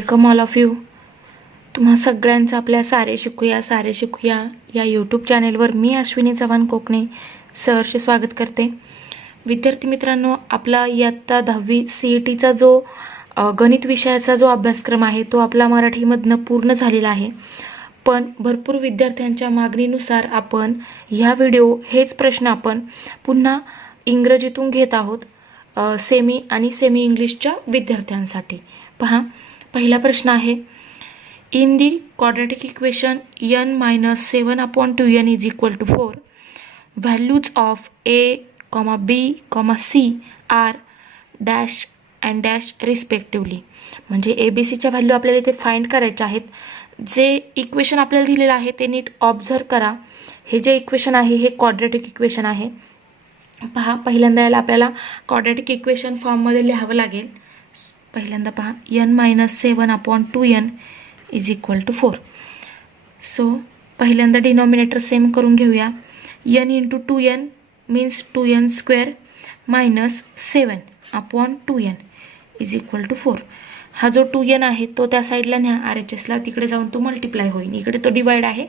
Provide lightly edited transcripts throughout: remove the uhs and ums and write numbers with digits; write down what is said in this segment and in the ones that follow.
Welcome all of you. तुम्हा सगळ्यांचं आपल्या सारे शिकूया या यूट्यूब चॅनेलवर मी अश्विनी चव्हाण कोकणे सहर्ष स्वागत करते. विद्यार्थी मित्रांनो, आपला इयत्ता 10वी CETचा जो गणित विषयाचा जो अभ्यासक्रम आहे तो आपला मराठीमधनं पूर्ण झालेला आहे. पण भरपूर विद्यार्थ्यांच्या मागणीनुसार आपण ह्या हेच प्रश्न आपण पुन्हा इंग्रजीतून घेत आहोत सेमी आणि सेमी इंग्लिशच्या विद्यार्थ्यांसाठी. पहा, पहिला प्रश्न आहे, in the quadratic equation n-7/2n is equal to 4 values of a, b, c are dash and dash respectively. म्हणजे ABCच्या व्हॅल्यू आपल्याला इथे फाइंड करायच्या आहेत. जे इक्वेशन आपल्याला दिलेलं आहे ते नीट ऑब्झर्व करा. हे जे इक्वेशन आहे हे क्वाड्रॅटिक इक्वेशन आहे. पहा, पहिल्यांदा याला आपल्याला क्वाड्रॅटिक इक्वेशन फॉर्ममध्ये लिहावं लागेल. पहिल्यांदा पहा, n-7/2n is equal to 4. So पहिल्यांदा डिनॉमिनेटर सेम करून घेऊया. n into 2n means 2n square minus 7/2n is equal to 4. हा जो 2n आहे तो त्या साईडला न्या RHSला, तिकडे जाऊन तो मल्टिप्लाय होईल. इकडे तो डिवाइड आहे,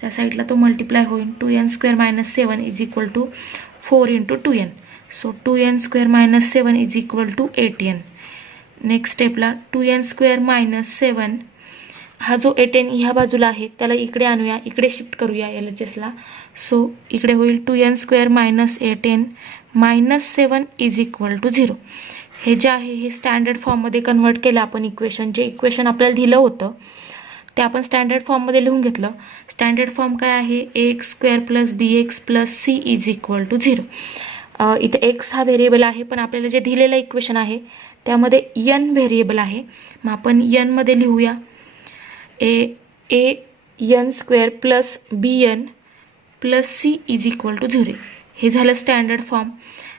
त्या साईडला तो मल्टिप्लाय होईल. 2n square minus 7 is equal to 4 into 2n. So 2n square minus 7 is equal to 8n. Next स्टेपला 2n स्क्वेअर मायनस 7, हा जो 8n ह्या बाजूला आहे त्याला इकडे आणूया, इकडे शिफ्ट करूया LHSला. सो इकडे होईल 2n square minus 8n minus 7 is equal to 0. हे जे आहे हे स्टँडर्ड फॉर्ममध्ये कन्व्हर्ट केलं आपण इक्वेशन. जे इक्वेशन आपल्याला दिलं होतं ते आपण स्टँडर्ड फॉर्ममध्ये लिहून घेतलं. स्टँडर्ड फॉर्म काय आहे, ax square plus bx plus c is equal to 0. इथे x हा व्हेरिएबल आहे, पण आपल्याला जे दिलेलं इक्वेशन आहे त्यामध्ये n व्हेरिएबल आहे. मग आपण n मध्ये लिहूया an square plus bn plus c is equal to 0. हे झालं स्टँडर्ड फॉर्म.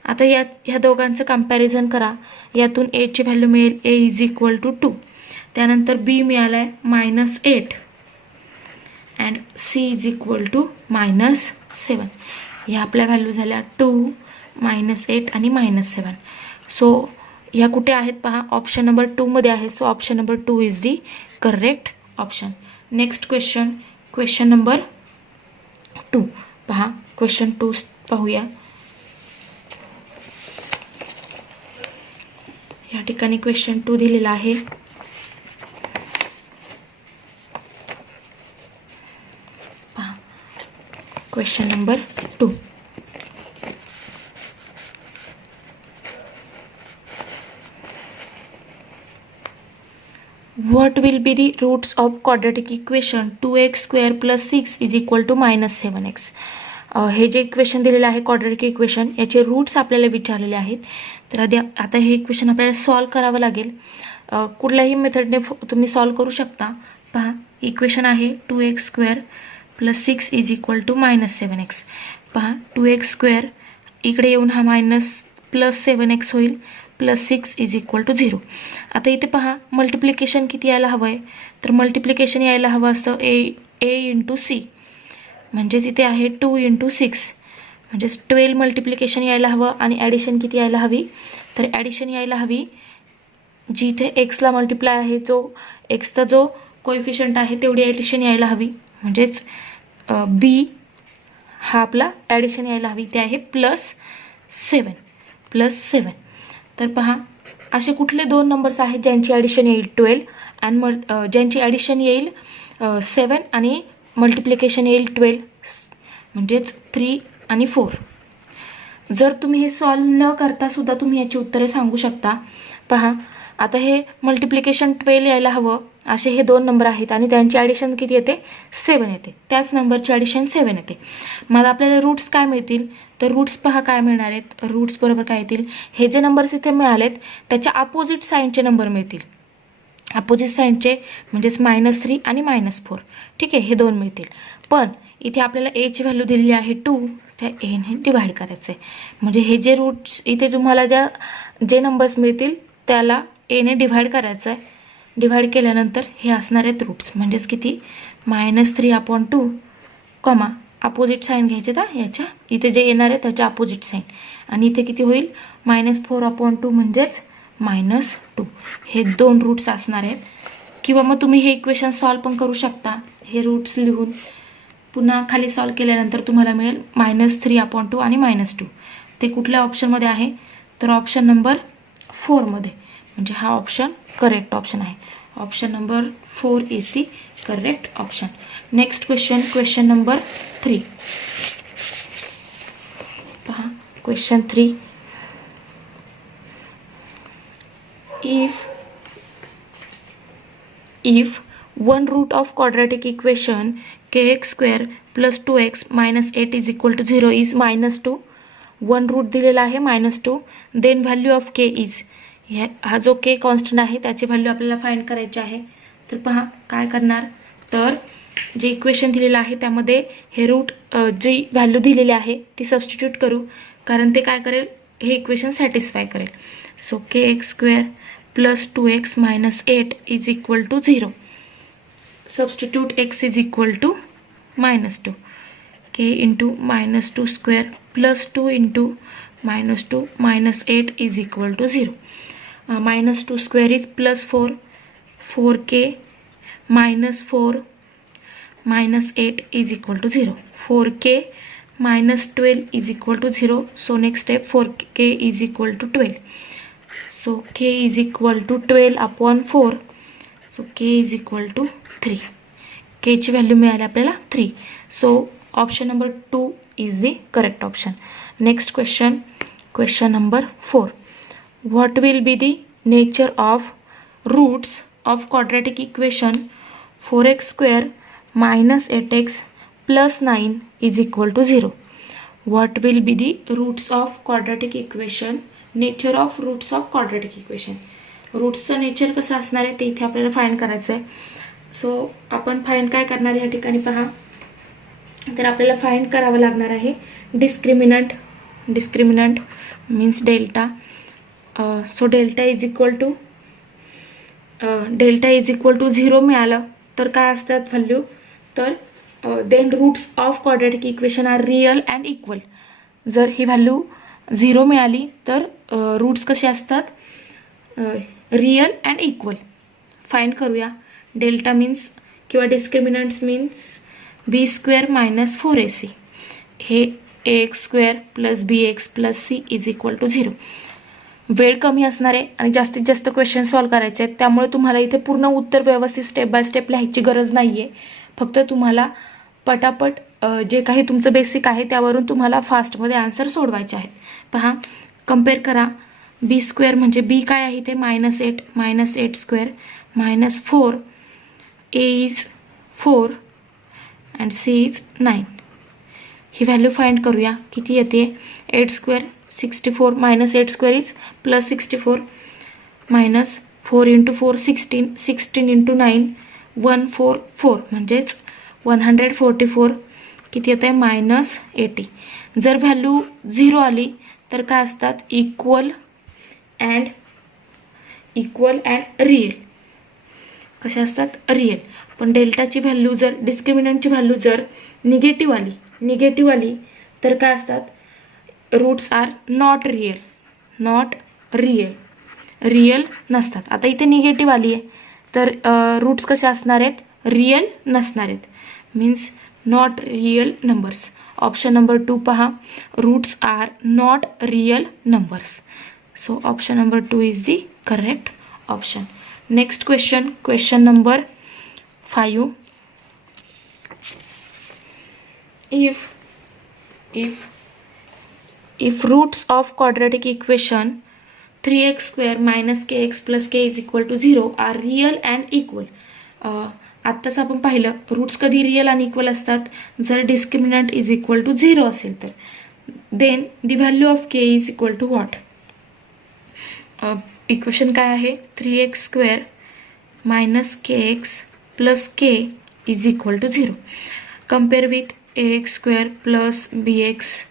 आता ह्या दोघांचं कंपॅरिझन करा. यातून a ची व्हॅल्यू मिळेल a इज इक्वल टू 2. त्यानंतर b मिळाला आहे -8 and c is equal to -7. ह्या आपल्या व्हॅल्यू झाल्या 2, -8 आणि -7. सो ह्या कुठे आहेत पहा, ऑप्शन नंबर 2 मध्ये आहे. So option number 2 is the correct option. Next question number 2. पहा, क्वेश्चन 2 पाहूया. या ठिकाणी क्वेश्चन 2 दिलेला आहे. पहा, question number 2. What will be the roots of quadratic equation 2x square plus 6 is equal to -7x. हे जे इक्वेशन दिलेलं आहे क्वाड्रॅटिक इक्वेशन, याचे रूट्स आपल्याला विचारलेले आहेत. तर आता हे इक्वेशन आपल्याला सॉल्व करावं लागेल. कुठल्याही मेथडने तुम्ही सॉल्व करू शकता. पहा, इक्वेशन आहे 2x square plus 6 is equal to -7x. पहा, 2x स्क्वेअर इकडे येऊन हा मायनस प्लस 7x होईल, प्लस 6 इज इक्वल टू 0. आता इथे पहा, मल्टिप्लिकेशन किती यायला हवं आहे, तर मल्टिप्लिकेशन यायला हवं असतं a इंटू सी. म्हणजेच इथे आहे 2 इंटू 6 म्हणजेच 12 मल्टिप्लिकेशन यायला हवं. आणि ॲडिशन किती यायला हवी, तर ॲडिशन यायला हवी जी इथे एक्सला मल्टिप्लाय आहे, जो एक्सचा जो कोएफिशियंट आहे तेवढी ॲडिशन यायला हवी. म्हणजेच बी हा आपला ॲडिशन यायला हवी, ते आहे +7. तर पहा, असे कुठले दोन नंबर्स आहेत ज्यांची ॲडिशन येईल 12 आणि ज्यांची ॲडिशन येईल 7 आणि मल्टिप्लिकेशन येईल 12, म्हणजेच 3 आणि 4. जर तुम्ही हे सॉल्व न करता सुद्धा तुम्ही याची उत्तरे सांगू शकता. पहा, आता हे मल्टिप्लिकेशन 12 यायला हवं, असे हे दोन नंबर आहेत आणि त्यांची ॲडिशन किती येते, 7 येते. त्याच नंबरची ॲडिशन 7 येते. मग आपल्याला रूट्स काय मिळतील, तर रूट्स पहा काय मिळणार आहेत. रूट्स बरोबर काय येतील, हे जे नंबर्स इथे मिळालेत त्याच्या अपोजिट साईनचे नंबर मिळतील. अपोजिट साईनचे म्हणजेच -3 आणि -4. ठीक आहे, हे दोन मिळतील. पण इथे आपल्याला a ची व्हॅल्यू दिलेली आहे 2, त्या a ने डिवाइड करायचं आहे. म्हणजे हे जे रूट्स इथे तुम्हाला जे नंबर्स मिळतील त्याला a ने डिवाइड करायचं आहे. डिवाइड केल्यानंतर हे असणार आहेत रूट्स. म्हणजेच किती, -3/2 कॉमा अपोजिट साईन घ्यायचे तर याच्या इथे जे येणार आहे त्याच्या अपोजिट साईन. आणि इथे किती होईल, -4/2 म्हणजेच -2. हे दोन रूट्स असणार आहेत. किंवा मग तुम्ही हे इक्वेशन सॉल्व पण करू शकता. हे रूट्स लिहून पुन्हा खाली सॉल्व केल्यानंतर तुम्हाला मिळेल -3/2 आणि -2. ते कुठल्या ऑप्शनमध्ये आहे तर ऑप्शन नंबर 4मध्ये. म्हणजे हा ऑप्शन करेक्ट ऑप्शन आहे. Option number 4 is the correct option. Next question number 3. पहा question 3. if one root of quadratic equation kx square plus 2x minus 8 is equal to 0 is -2. One root दिलेला आहे -2. Then value of K is, हा जो के constant आहे त्याची value आपल्याला find करायची आहे. तर पहा काय करणार, तर जे इक्वेशन दिलेलं आहे त्यामध्ये हे रूट जी व्हॅल्यू दिलेली आहे ती सबस्टिट्यूट करू, कारण ते काय करेल, हे इक्वेशन सॅटिस्फाय करेल. So k x square plus 2x minus 8 is equal to 0. Substitute x is equal to -2. K into -2 square plus 2 into -2 minus 8 is equal to 0. -2 square is plus 4. 4k minus 4 minus 8 is equal to 0. 4k minus 12 is equal to 0. So next step 4k is equal to 12. So k is equal to 12 upon 4. So k is equal to 3. k ची व्हॅल्यू मिळाली आपल्याला 3. So option number 2 is the correct option. Next question number 4. What will be the nature of roots of quadratic equation 4x square minus 8x plus 9 is equal to 0. What will be the roots of quadratic equation? Nature of roots of quadratic equation. रूट्सचं nature कसं असणार आहे ते इथे आपल्याला find करायचं आहे. So आपण फाइंड काय करणार या ठिकाणी पहा, तर आपल्याला फाइंड करावं लागणार आहे discriminant. Discriminant means delta. So delta is equal to 0 मिळालं तर काय असतात व्हॅल्यू, तर then roots of quadratic equation are real and equal. जर ही व्हॅल्यू 0 मिळाली तर रूट्स कसे असतात, रिअल अँड इक्वल. फाइंड करूया. डेल्टा मीन्स किंवा discriminants means B square minus 4ac. हे ax square plus bx plus c is equal to 0. वेळ कमी असणार आहे आणि जास्तीत जास्त क्वेश्चन सॉल्व करायचे आहेत, त्यामुळे तुम्हाला इथे पूर्ण उत्तर व्यवस्थित स्टेप बाय स्टेप लिहायची गरज नाही आहे. फक्त तुम्हाला पटापट जे काही तुमचं बेसिक आहे त्यावरून तुम्हाला फास्टमध्ये आन्सर सोडवायचे आहेत. पहा कम्पेअर करा. बी स्क्वेअर म्हणजे बी काय आहे ते -8 square -4 A is 4 and C is 9. ही व्हॅल्यू फाइंड करूया. किती येते, 8 square 64 -8 square is plus 64 minus 4 × 4 16 16 × 9 144 म्हणजेच 144. किती येत आहे -80. जर व्हॅल्यू 0 आली तर काय असतात, इक्वल अँड रिअल. कशा असतात, रिअल. पण डेल्टाची व्हॅल्यू जर, डिस्क्रिमिनंटची व्हॅल्यू जर निगेटिव्ह आली तर काय असतात, रूट्स आर नॉट रिअल नसतात. आता इथे निगेटिव्ह आली आहे तर रूट्स कशा असणार आहेत, रिअल नसणार आहेत. Means not real numbers. Option number 2 पहा, roots are not real numbers. So option number 2 is the correct option. Next question number 5. if roots of quadratic equation 3x square minus kx plus k is equal to 0 are real and equal. आत्ताच आपण पाहिलं roots कधी real आणि equal असतात, जर discriminant is equal to 0 असेल तर. Then the value of K is equal to what. Equation काय आहे, 3x square minus kx plus k is equal to 0. Compare with ax square plus bx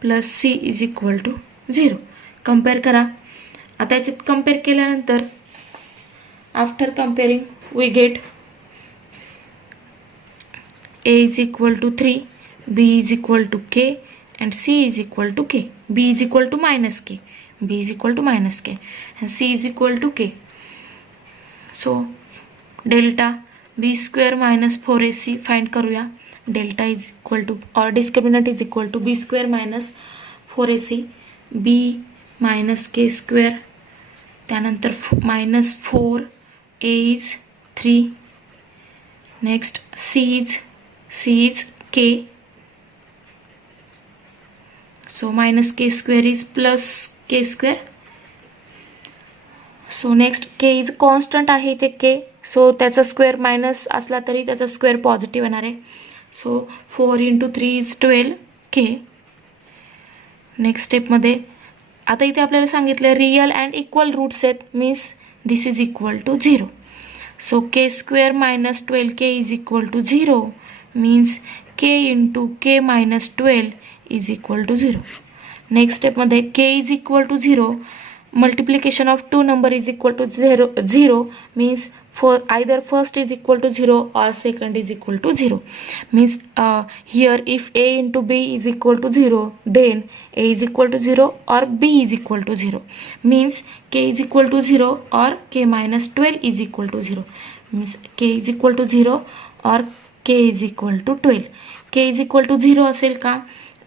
plus c is equal to 0. Compare करा. आता याच्यात compare केल्यानंतर after comparing we get a is equal to 3, b is equal to k and c is equal to k. b is equal to minus k, b is equal to minus k and c is equal to k. So delta b square minus 4ac find करूया. Delta is equal to or discriminant is equal to B square minus 4ac, b minus k square, त्यानंतर minus 4, A is 3, next c is k, so minus k square is plus k square. So next k is constant आहे इथे k, so त्याचा square minus असला तरी त्याचा square positive येणार आहे. So 4 × 3 is 12 K. Next स्टेपमध्ये आता इथे आपल्याला सांगितलं रियल अँड इक्वल रूट्स आहेत, means this is equal to 0. So k square minus 12k is equal to 0, means k into k minus 12 is equal to 0. Next स्टेपमध्ये k is equal to 0, multiplication of two number is equal to 0 means for either first is equal to 0 or second is equal to 0, means here if a into b is equal to 0 then a is equal to 0 or b is equal to 0, means k is equal to 0 or k minus 12 is equal to 0, means k is equal to 0 or k is equal to 12. k is equal to 0 असेल का?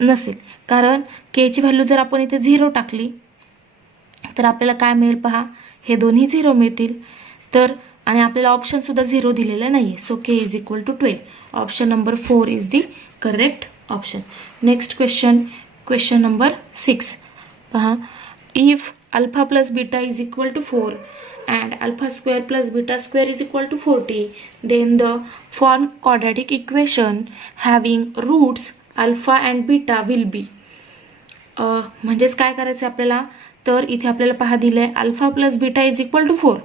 नसेल, कारण k ची value जर आपण इथे 0 टाकली तर आपल्याला काय मिळेल पहा, हे दोन्ही 0 मिळतील. तर आणि आपल्याला ऑप्शन सुद्धा 0 दिलेलं नाहीये. So K is equal to 12. Option number 4 is the correct option. Next question number 6 पहा. If alpha plus beta is equal to 4 and alpha square plus beta square is equal to 40, then the form quadratic equation having roots alpha and beta will be. म्हणजेच काय करायचं आपल्याला, तर इथे आपल्याला पहा दिलंय alpha plus beta is equal to 4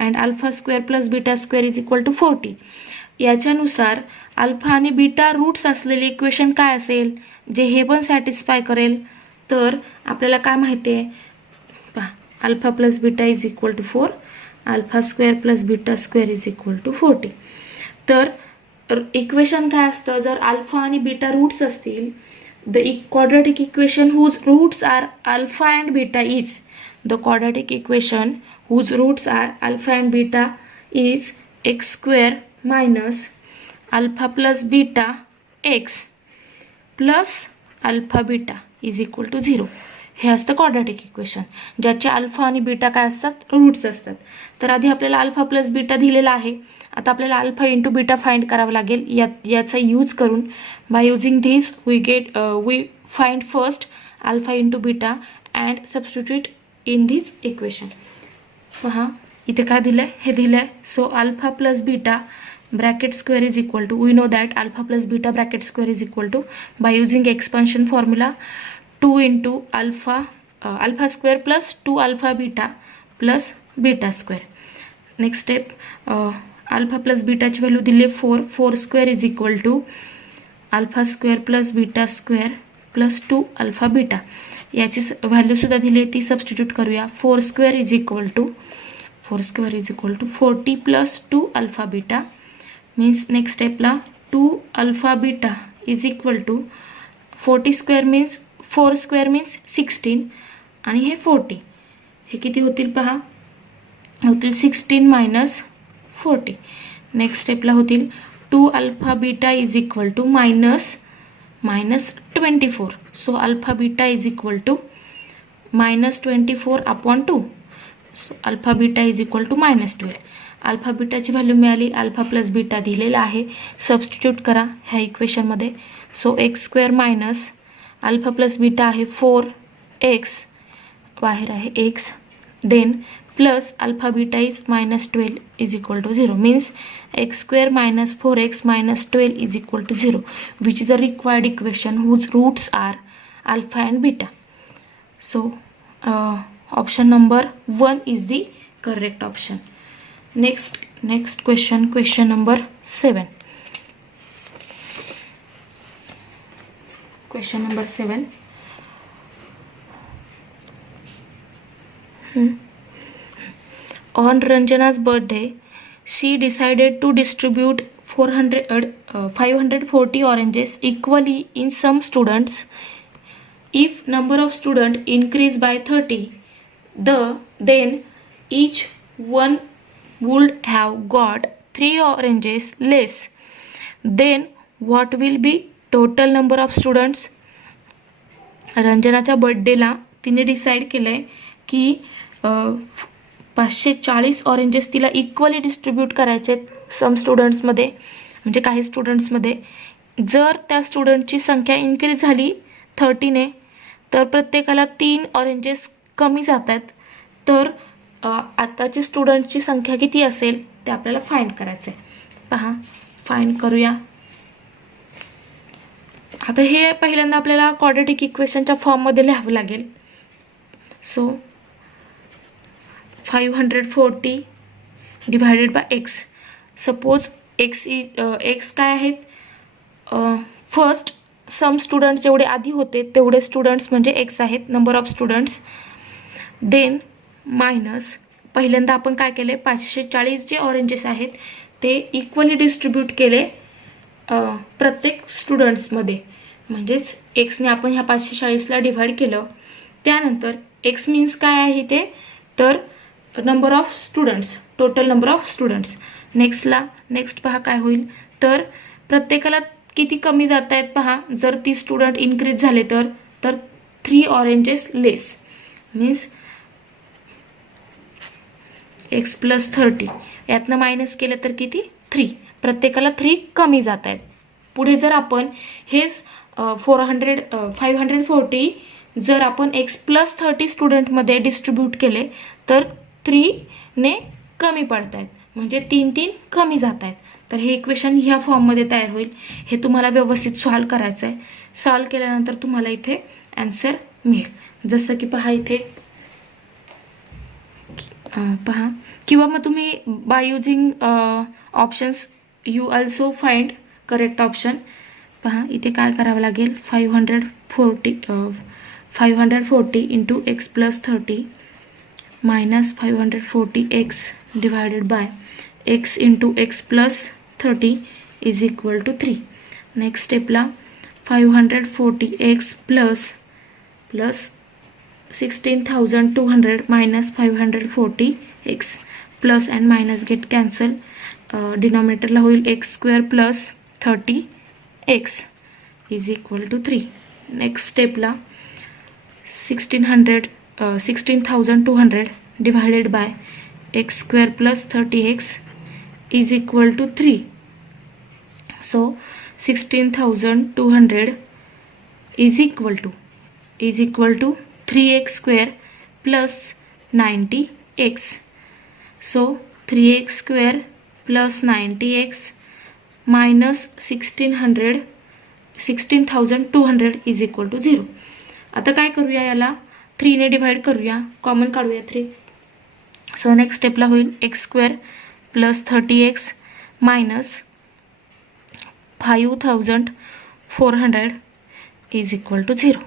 and alpha square plus beta square is equal to 40. याच्यानुसार अल्फा आणि बीटा रूट्स असलेले इक्वेशन काय असेल जे हे पण सॅटिस्फाय करेल. तर आपल्याला काय माहिती आहे पहा, alpha plus beta is equal to 4, alpha square plus beta square is equal to 40. तर इक्वेशन काय असतं, जर अल्फा आणि बीटा रूट्स असतील, the quadratic equation whose roots are alpha and beta is, the quadratic equation whose roots are alpha and beta is x square minus alpha plus beta x plus alpha beta is equal to 0. हे असतं quadratic equation, ज्याचे alpha आणि beta काय असतात, roots असतात. तर आधी आपल्याला अल्फा प्लस बीटा दिलेला आहे. आता आपल्याला अल्फा इंटू बीटा फाइंड करावं लागेल. याचा यूज करून by using this we find first alpha into beta and substitute in this equation. पहा इथे काय दिलं आहे, हे दिलं आहे. So alpha plus beta bracket square is equal to, we know that alpha plus beta bracket square is equal to by using expansion formula 2 into alpha square plus 2 alpha beta plus beta square. Next step, alpha plus beta ची value दिली 4 square is equal to alpha square plus beta square plus 2 alpha beta. याची value सुद्धा दिली आहे, ती substitute करूया. 4 square is equal to 40 plus 2 alpha beta, means next step ला 2 alpha beta is equal to 40 square means 4 square means 16 आणि हे 40, हे किती होतील पहा, होतील 16 minus 40. नेक्स्ट स्टेपला होतील 2 alpha beta is equal to minus 24. So alpha beta is equal to -24 upon 2. So alpha beta is equal to -12. Alpha बीटाची व्हॅल्यू मिळाली, अल्फा प्लस बीटा दिलेला आहे, सबस्टिट्यूट करा ह्या इक्वेशनमध्ये. So x square minus alpha plus beta आहे 4x, बाहेर आहे x, then plus alpha beta is -12 is equal to 0, means x square minus 4x minus 12 is equal to 0, which is a required equation whose roots are alpha and beta. So option number 1 is the correct option. Next question number 7. Question number 7. On Ranjana's birthday, she decided to distribute 540 oranges equally in some students. If number of students increase by 30, then each one would have got 3 oranges less, then what will be total number of students? रंजनाच्या बर्थडेला तिने decide केलं आहे की 540 oranges तिला equally distribute करायचे आहेत सम स्टुडंट्समध्ये, म्हणजे काही स्टुडंट्समध्ये. जर त्या स्टुडंटची संख्या इन्क्रीज झाली 30ने तर प्रत्येकाला 3 ऑरेंजेस कमी जात आहेत. तर आताची स्टुडंटची संख्या किती असेल ते आपल्याला फाइंड करायचं आहे. पहा, फाइंड करूया. आता हे पहिल्यांदा आपल्याला क्वाड्रॅटिक इक्वेशनच्या फॉर्ममध्ये लिहावं लागेल. So 540 divided by x. Suppose x काय आहेत, फर्स्ट सम स्टुडंट्स जेवढे आधी होते तेवढे स्टुडंट्स म्हणजे एक्स आहेत, number of students. Then minus पहिल्यांदा आपण काय केले, 540 जे ऑरेंजेस आहेत ते इक्वली डिस्ट्रीब्यूट केले प्रत्येक स्टुडंट्समध्ये, म्हणजेच एक्सने आपण ह्या 540ला डिव्हाइड केलं. त्यानंतर एक्स मीन्स काय आहे ते, तर number of students, total number of students. Next पहा काय होईल, तर प्रत्येकाला किती कमी जात आहेत पहा. जर 30 स्टुडंट इन्क्रीज झाले तर 3 ऑरेंजेस लेस, मीन्स एक्स प्लस 30, यातनं मायनस केलं तर किती 3, प्रत्येकाला 3 कमी जात आहेत. पुढे जर आपण हेच 540 जर आपण एक्स प्लस 30 स्टुडंटमध्ये डिस्ट्रीब्यूट केले तर 3ने कमी पडत आहेत, म्हणजे 3 कमी जात आहेत. तर हे इक्वेशन ह्या फॉर्ममध्ये तयार होईल. हे तुम्हाला व्यवस्थित सॉल्व करायचं आहे. सॉल्व केल्यानंतर तुम्हाला इथे आन्सर मिळेल. जसं की पहा इथे पहा, किंवा मग तुम्ही by using options you also find correct option. पहा इथे काय करावं लागेल, 540 into x plus 30 minus 540 x divided by x into x plus 30 is equal to 3. Next स्टेपला 540 x plus 16,200 minus 540 x, plus and minus get cancel, डिनॉमिनेटरला होईल x square plus 30 x is equal to 3. Next स्टेपला 16,200 divided by x square plus 30 x is equal to 3. So 16,200 is equal to 3x square plus 90x. So 3x square plus 90x minus 16,200 is equal to 0. आता काय करूया, याला 3ने divide करूया, common काढूया 3. So next स्टेपला होईल x square plus 30x minus 5,400 is equal to 0.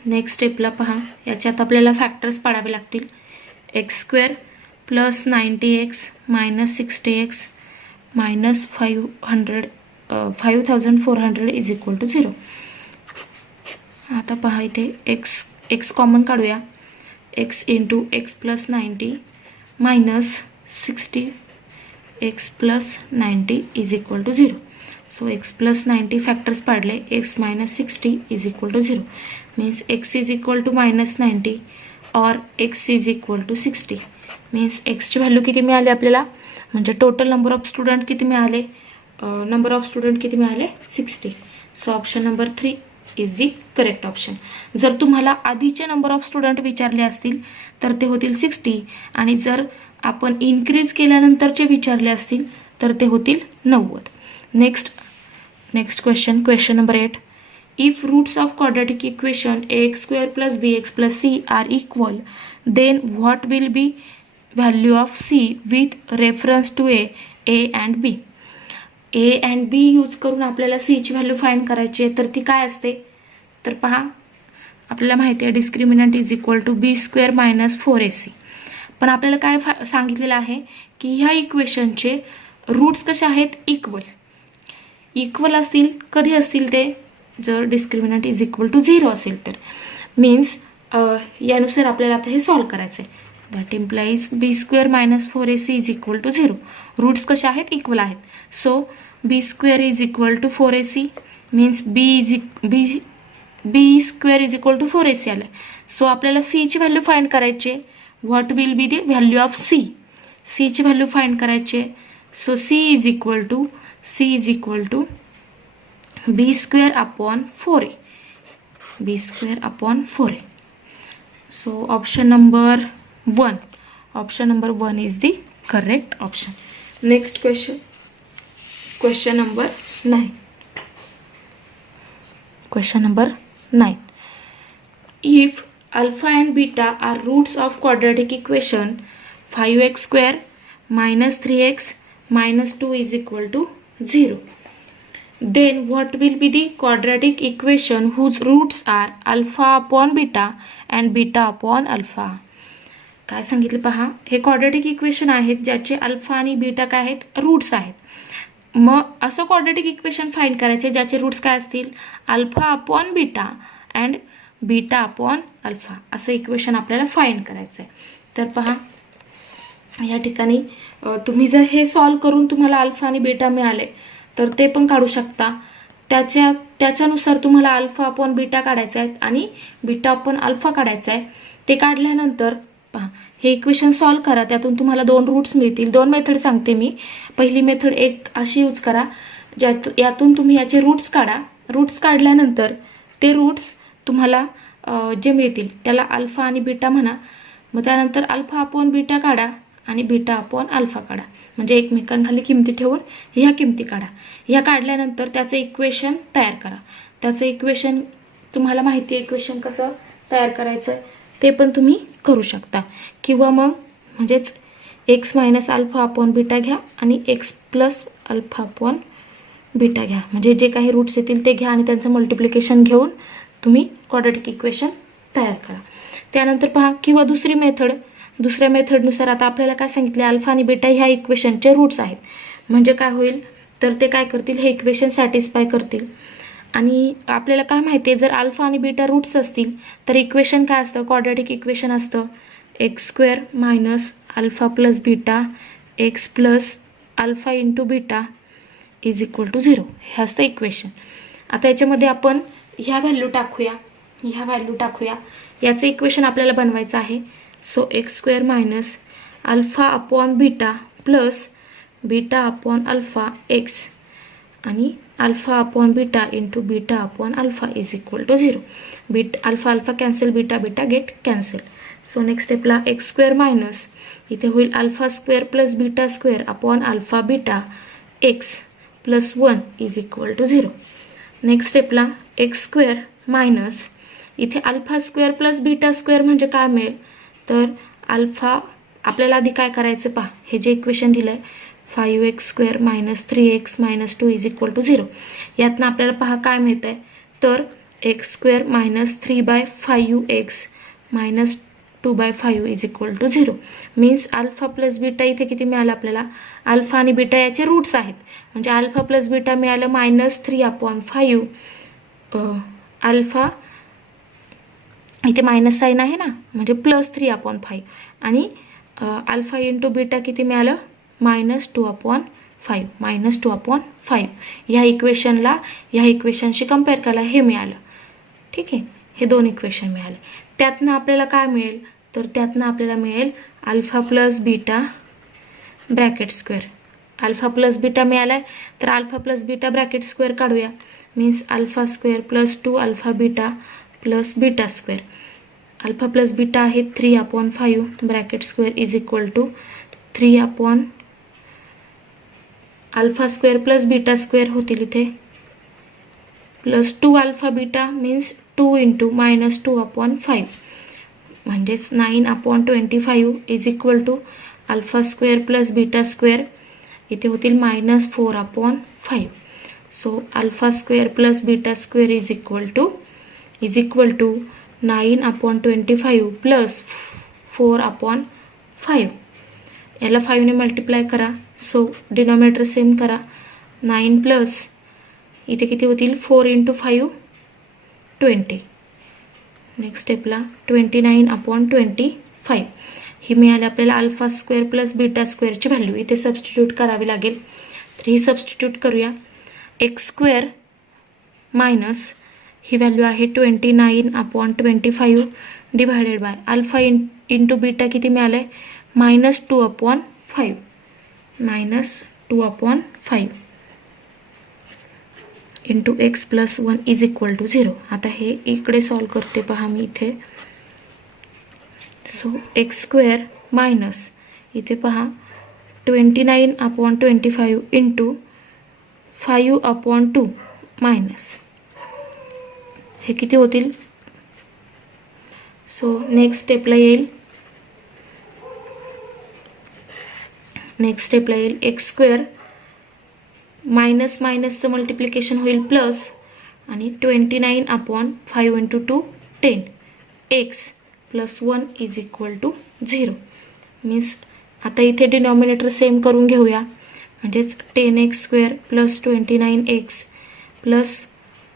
Next स्टेपला पहा, याच्यात आपल्याला फॅक्टर्स पाडावे लागतील. X square plus 90x minus 60x minus 5,400 is equal to 0. आता पहा इथे एक्स कॉमन काढूया, x into x plus 90 minus 60 x plus 90 is equal to 0. So x plus 90 factors पाडले, x minus 60 is equal to 0. Means x is equal to minus 90 और x is equal to 60. Means एक्सची value किती मिळाली आपल्याला, म्हणजे total number of student किती मिळाले, 60. So option number 3 is the correct option. जर तुम्हाला आधीचे नंबर ऑफ स्टुडंट विचारले असतील तर ते होतील 60, आणि जर आपण इन्क्रीज केल्यानंतरचे विचारले असतील तर ते होतील 90. Next question number 8. If roots of quadratic equation ax square plus bx plus c are equal, then what will be value of c with reference to a and b? a and b use करून आपल्याला c ची value find करायची आहे. तर ती काय असते, तर पहा आपल्याला माहिती आहे discriminant is equal to B square minus 4ac. पण आपल्याला काय सांगितलेलं आहे की ह्या इक्वेशनचे रूट्स कसे आहेत, इक्वल असतील. कधी असतील ते, जर डिस्क्रिमिनंट इज इक्वल टू 0 असेल तर. मीन्स यानुसार आपल्याला आता हे सॉल्व करायचं आहे. That implies B square minus 4ac is equal to 0. Roots कशा आहेत, इक्वल आहेत. So B square is equal to 4ac means B square is equal to 4ac आलं. सो आपल्याला सीची व्हॅल्यू फाइंड करायची आहे. What will be the value of सीची value find करायची आहे. So C is equal to B square upon 4a. B square upon 4a. So option number 1 is the correct option. Next question number 9. Question number 9. If alpha and beta are roots of quadratic equation 5x square minus 3x minus 2 is equal to 0, then what will be the quadratic equation whose roots are alpha upon beta and beta upon alpha? काय सांगितलं पहा, हे quadratic equation आहेत ज्याचे alpha आणि beta काय आहेत, roots आहेत. मग असं क्वाड्रॅटिक इक्वेशन फाइंड करायचे ज्याचे रूट्स काय असतील, alpha upon beta and beta upon alpha. असं इक्वेशन आपल्याला फाइंड करायचं आहे. तर पहा या ठिकाणी तुम्ही जर हे सॉल्व करून तुम्हाला अल्फा आणि बीटा मिळाले तर ते पण काढू शकता. त्याच्यानुसार तुम्हाला अल्फा अपॉन बीटा काढायचा आहे आणि बीटा अपॉन अल्फा काढायचा आहे. ते काढल्यानंतर पहा हे इक्वेशन सॉल्व करा, त्यातून तुम्हाला 2 रूट्स मिळतील. 2 मेथड सांगते मी. पहिली मेथड एक अशी यूज करा, यातून तुम्ही याचे रूट्स काढा. रूट्स काढल्यानंतर ते रूट्स तुम्हाला जे मिळतील त्याला अल्फा आणि बीटा म्हणा. मग त्यानंतर अल्फा अपॉन बीटा काढा आणि बीटा अपॉन अल्फा काढा. म्हणजे एकमेकांखाली किमती ठेवून ह्या किमती काढा. ह्या काढल्यानंतर त्याचं इक्वेशन तयार करा. त्याचं इक्वेशन तुम्हाला माहिती आहे इक्वेशन कसं तयार करायचं ते पण तुम्ही करू शकता. किंवा मग म्हणजेच x minus alpha upon beta घ्या आणि x plus alpha upon beta घ्या. म्हणजे जे काही रूट्स येतील ते घ्या आणि त्यांचं मल्टिप्लिकेशन घेऊन तुम्ही क्वाड्रॅटिक इक्वेशन तयार करा. त्यानंतर पहा किंवा दुसऱ्या मेथडनुसार आता आपल्याला काय सांगितले, अल्फा आणि बीटा ह्या इक्वेशनचे रूट्स आहेत. म्हणजे काय होईल तर ते काय करतील, हे इक्वेशन सॅटिस्फाय करतील. आणि आपल्याला काय माहिती आहे, जर अल्फा आणि बीटा रूट्स असतील तर इक्वेशन काय असतं, क्वाड्रॅटिक इक्वेशन असतं X square minus alpha plus beta x plus alpha into beta is equal to 0. हे असतं इक्वेशन. आता याच्यामध्ये आपण ह्या व्हॅल्यू टाकूया. याचं इक्वेशन आपल्याला बनवायचं आहे. So x square minus alpha upon beta plus beta upon alpha x आणि alpha upon beta into beta upon alpha is equal to 0. Alpha cancel, beta get cancel. So next स्टेपला x square minus इथे होईल alpha square plus beta square upon alpha beta x plus 1 is equal to 0. Next स्टेपला x square minus इथे alpha square plus beta square म्हणजे काय मिळेल तर alpha. आपल्याला आधी काय करायचं पहा, हे जे इक्वेशन दिलं आहे 5x square minus 3x minus 2 is equal to 0. यातनं आपल्याला पहा काय मिळतं आहे तर X square minus 3/5x minus 2/5 is equal to 0. Means alpha plus beta इथे किती मिळालं आपल्याला, अल्फा आणि बीटा याचे रूट्स आहेत. म्हणजे अल्फा प्लस बीटा मिळालं -3/5. अल्फा इथे मायनस साईन आहे ना म्हणजे +3/5 आणि अल्फा इंटू बीटा किती मिळालं -2/5. ह्या इक्वेशनशी कम्पेअर करायला हे मिळालं. ठीक आहे, हे 2 इक्वेशन मिळाले. त्यातनं आपल्याला काय मिळेल तर त्यातनं आपल्याला मिळेल alpha plus beta bracket square. Alpha plus beta मिळालाय तर alpha plus beta bracket square काढूया. Means alpha square plus 2 alpha beta plus beta square. Alpha plus beta आहे 3/5 bracket square is equal to 3 upon alpha square plus beta square होतील इथे plus 2 alpha beta means 2 into -2/5 म्हणजेच 9/25 is equal to alpha square plus beta square इथे होतील -4/5. So alpha square plus beta square is equal to 9/25 plus 4/5. याला 5ने multiply करा. So denominator same करा. 9 plus इथे किती होतील 4 इंटू 5 20. नेक्स्ट स्टेपला 29/25. ही मिळाली आपल्याला अल्फा स्क्वेअर प्लस बीटा स्क्वेअरची व्हॅल्यू. इथे सबस्टिट्यूट करावी लागेल. तर ही सबस्टिट्यूट करूया. एक्स स्क्वेअर मायनस ही व्हॅल्यू आहे 29/25 divided by alpha into beta किती मिळालं आहे -2/5 -2/5 into x plus 1 is equal to 0. आता हे इकडे सॉल्व करते पहा मी इथे. सो एक्स स्क्वेअर मायनस इथे पहा 29/25 इंटू 5/2 मायनस हे किती होतील. सो नेक्स्ट स्टेपला येईल एक्स स्क्वेअर मायनस मायनसचं मल्टिप्लिकेशन होईल प्लस आणि 29/5 into 2 10 x plus 1 is equal to 0. Means आता इथे डिनॉमिनेटर सेम करून घेऊया. म्हणजेच 10x square plus 29x plus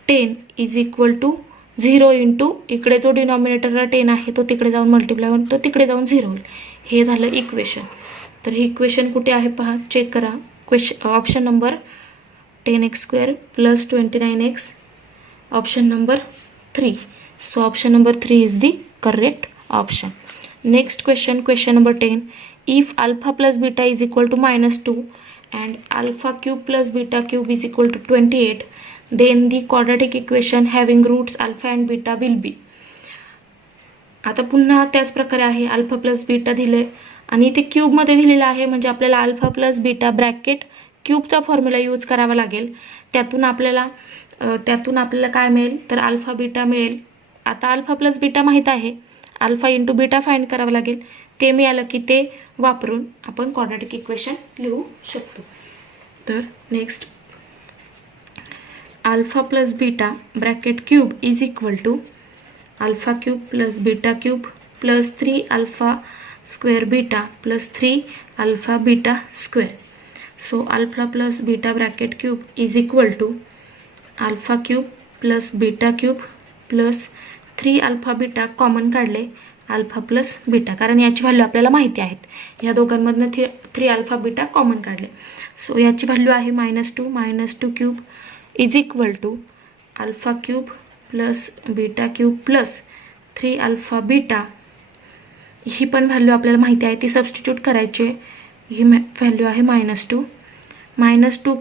10 is equal to 0 into इकडे जो डिनॉमिनेटरला 10 आहे तो तिकडे जाऊन मल्टिप्लाय होऊन तो तिकडे जाऊन 0 होईल. हे झालं इक्वेशन. तर हे इक्वेशन कुठे आहे पहा, चेक करा. Option number 10x square plus 29x, option number 3. So option number 3 is the correct option. Next question number 10. If alpha plus beta is equal to -2 and alpha cube plus beta cube is equal to 28, then the quadratic equation having roots alpha and beta will be. आता पुन्हा त्याच प्रकारे आहे. Alpha plus beta दिले आणि इथे क्यूबमध्ये दिलेलं आहे. म्हणजे आपल्याला अल्फा प्लस बीटा ब्रॅकेट क्यूबचा फॉर्म्युला यूज करावा लागेल. त्यातून आपल्याला काय मिळेल तर अल्फा बीटा मिळेल. आता अल्फा प्लस बीटा माहीत आहे. अल्फा इंटू बीटा फाइंड करावं लागेल. ते मिळालं की ते वापरून आपण क्वाड्रॅटिक इक्वेशन लिहू शकतो. तर next alpha plus beta bracket cube is equal to alpha cube plus beta cube plus 3 alpha square beta plus 3 alpha beta square. So alpha plus beta bracket cube is equal to alpha cube plus beta cube plus 3 alpha beta common काढले alpha plus beta, कारण याची value आपल्याला माहिती आहेत. ह्या दोघांमधनं 3 alpha beta common काढले. So याची व्हॅल्यू आहे -2 cube is equal to alpha cube plus beta cube plus 3 alpha beta. ही पण व्हॅल्यू आपल्याला माहिती आहे, ती सबस्टिट्यूट करायची. ही व्हॅल्यू आहे -2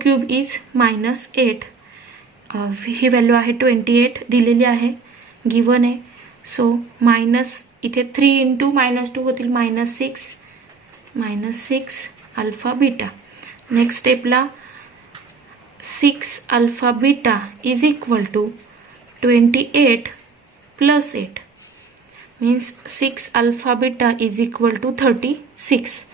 क्यूब इज -8. ही व्हॅल्यू आहे 28 दिलेली आहे, गिवन आहे. सो मायनस इथे 3 इंटू -2 होतील -6 अल्फा बीटा. नेक्स्ट स्टेपला 6 alpha beta is equal to 28 plus 8 means 6 alpha beta is equal to 36.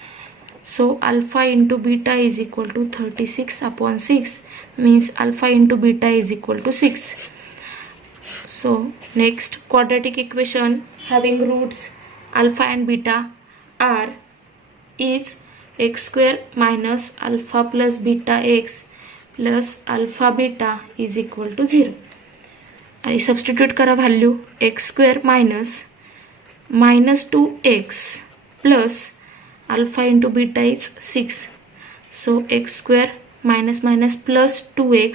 So alpha into beta is equal to 36/6 means alpha into beta is equal to 6. So next quadratic equation having roots alpha and beta are is x square minus alpha plus beta x plus alpha beta is equal to 0. आणि substitute करा value. x square minus -2x plus alpha into beta is 6. So x square minus plus 2x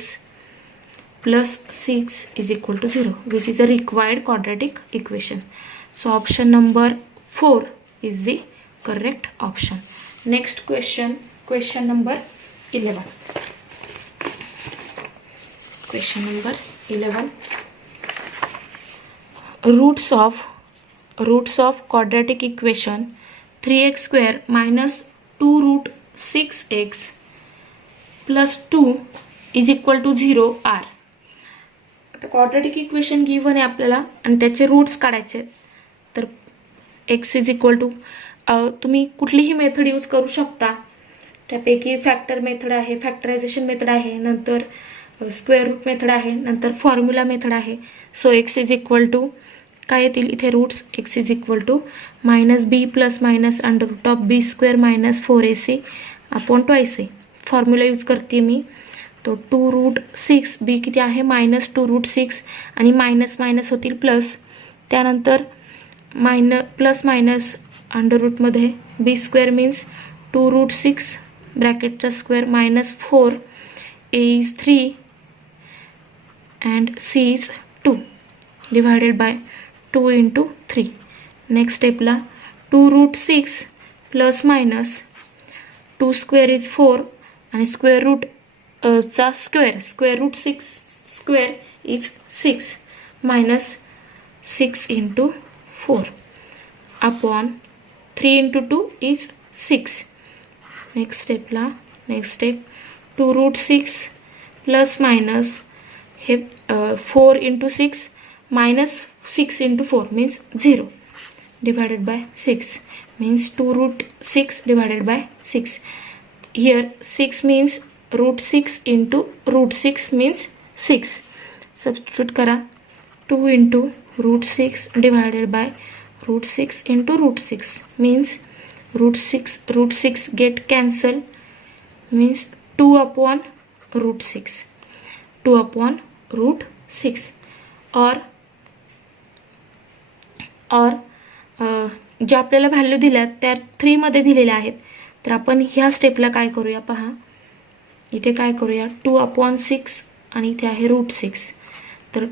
plus 6 is equal to 0, which is a required quadratic equation. So option number 4 is the correct option. Next question number 11. Question number 11. Roots of quadratic equation 3x square minus 2 root 6x plus 2 is equal to 0 are. आता quadratic equation given आहे आपल्याला आणि त्याचे roots काढायचे. तर x is equal to तुम्ही कुठलीही method use करू शकता. त्यापैकी फॅक्टर मेथड आहे, फॅक्टरायझेशन मेथड आहे, नंतर स्क्वेअर रूट मेथड आहे, नंतर फॉर्म्युला मेथड आहे. So x is equal to काय येतील इथे roots. X is equal to -b plus minus √b square minus 4ac upon 2ac. Formula use करते मी. तो 2 रूट 6 बी किती आहे -2 रूट 6 आणि मायनस मायनस होतील प्लस. त्यानंतर प्लस मायनस अंडर रूटमध्ये बी स्क्वेअर मीन्स 2√6 ब्रॅकेटचा square minus 4, A is 3 and C is 2 divided by 2 × 3. Next स्टेपला 2√6 प्लस मायनस 2 स्क्वेअर इज 4 आणि स्क्वेअर रूट चा square root 6 square is 6 minus 6 × 4 upon 3 × 2 is 6. Next step 2√6 plus minus हे 4 × 6 minus 6 × 4 means 0 divided by 6 means 2√6 divided by 6. Here 6 means √6 into √6 means 6. Substitute करा 2 into √6 divided by √6 into √6 means √6 get cancel means 2 upon √6 2 upon √6 और ज्या आपल्याला value दिल्यात त्या 3 मध्ये दिलेल्या आहेत. तर आपण ह्या स्टेपला काय करूया पहा, इथे काय करूया 2/6 आणि इथे आहे √6 तर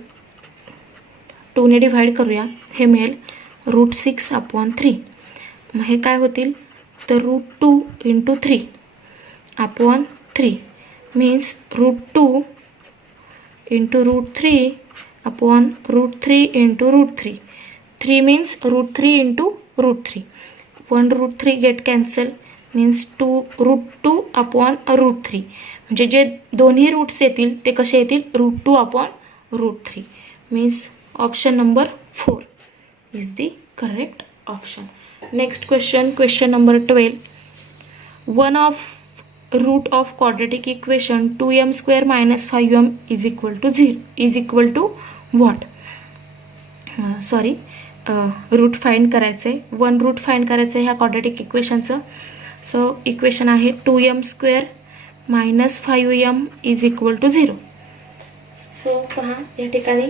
2 ने डिवाइड करूया, हे मिळेल √6/3. मग हे काय होतील तर √2 × 3/3 means √2 × √3/√3 × √3. 3 means √3 into √3. 1 √3 get cancel means √2/√3. म्हणजे जे दोन्ही रूट्स येतील ते कसे येतील √2/√3 means option number 4 is the correct option. Next question number 12. One of root of quadratic equation 2m² minus 5m is equal to what? Root find करायचं आहे, 1 route find करायचं आहे ह्या क्वाड्रॅटिक इक्वेशनचं. सो इक्वेशन आहे 2m² minus 5m is equal to 0. So पहा या ठिकाणी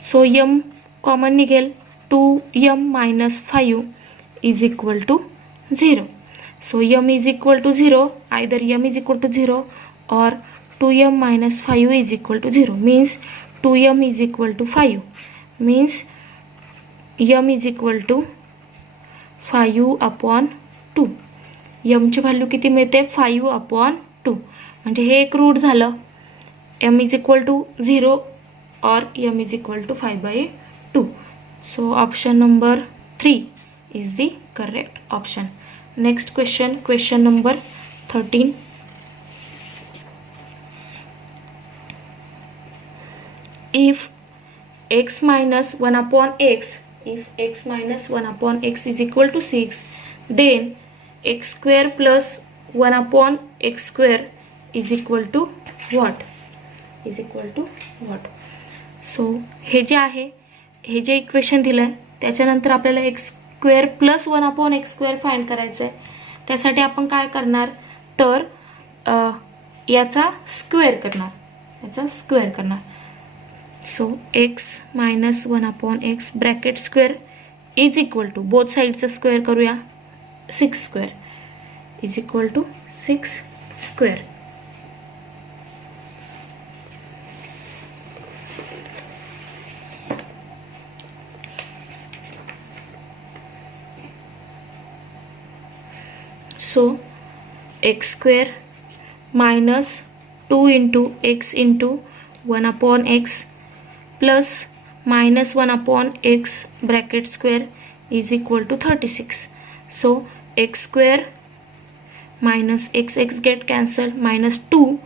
so m common निघेल, 2m minus 5 is equal to 0. So m is equal to 0, either m is equal to 0 or 2m minus 5 is equal to 0 means 2m is equal to 5 means m is equal to 5/2. m ची value किती मिळते 5/2 म्हणजे हे एक route झालं, m is equal to 0 or m is equal to 5/2. So option number 3 is the correct option. Next question number 13. If x minus 1/x is equal to 6, then x² plus 1/x² is equal to what? So हे जे आहे, हे जे equation दिलंय त्याच्यानंतर आपल्याला x² plus 1/x² find करायचं आहे. त्यासाठी आपण काय करणार तर याचा स्क्वेअर करणार. So x minus 1/x bracket square is equal to both साईडचं स्क्वेअर करूया 6² is equal to 6². So x² minus 2 × x into 1/x plus minus 1/x bracket square is equal to 36. So x² minus x get cancel, minus 2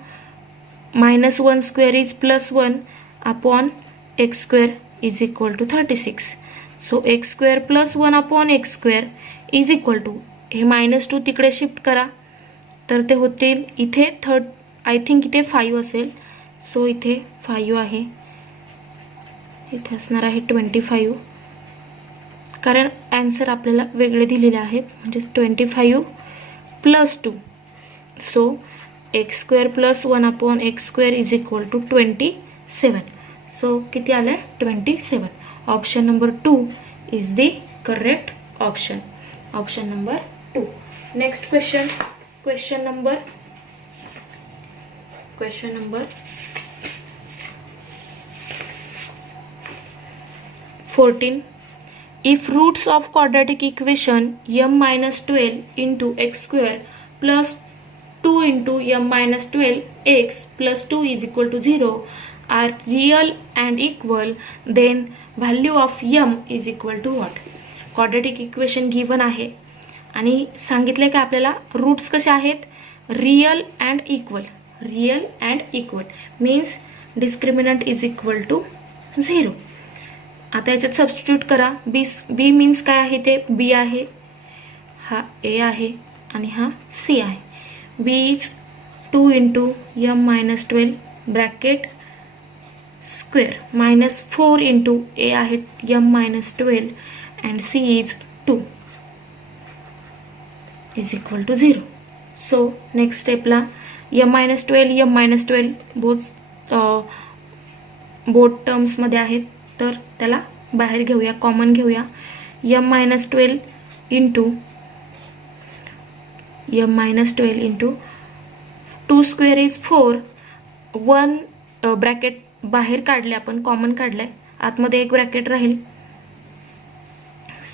minus 1 square is plus 1/x² is equal to 36. So x² plus 1/x² is equal to, हे -2 तिकडे shift करा तर ते होतील इथे I think इथे 5 असेल. So इथे 5 आहे, इथे असणार आहे 25 कारण आन्सर आपल्याला वेगळे दिलेले आहेत म्हणजे 25 + 2. So x² plus 1/x² is equal to 27. So किती आलं आहे 27. Option number 2 is the correct option. Option number 2. Next question. Question number 14. If roots of quadratic equation m minus 12 into x square plus 2 into m minus 12 x plus 2 is equal to 0 are real and equal, then value of m is equal to what? quadratic equation given आहे आणि सांगितले का आपल्याला roots कसे आहेत, real and equal. Real and equal means discriminant is equal to 0. आता याच्यात substitute करा. बी मीन्स काय आहे, ते बी आहे, हा ए आहे आणि हा सी आहे. B is 2 into m minus 12 bracket square minus 4 into a आहे m minus 12 and C is 2 is equal to 0. So next स्टेपला एम मायनस 12 बोथ टर्म्समध्ये आहेत, तर त्याला बाहेर घेऊया, कॉमन घेऊया. M minus 12 into 2 square is 4. 1 bracket बाहेर काढले आपण, कॉमन काढलं आहे, आतमध्ये एक ब्रॅकेट राहील.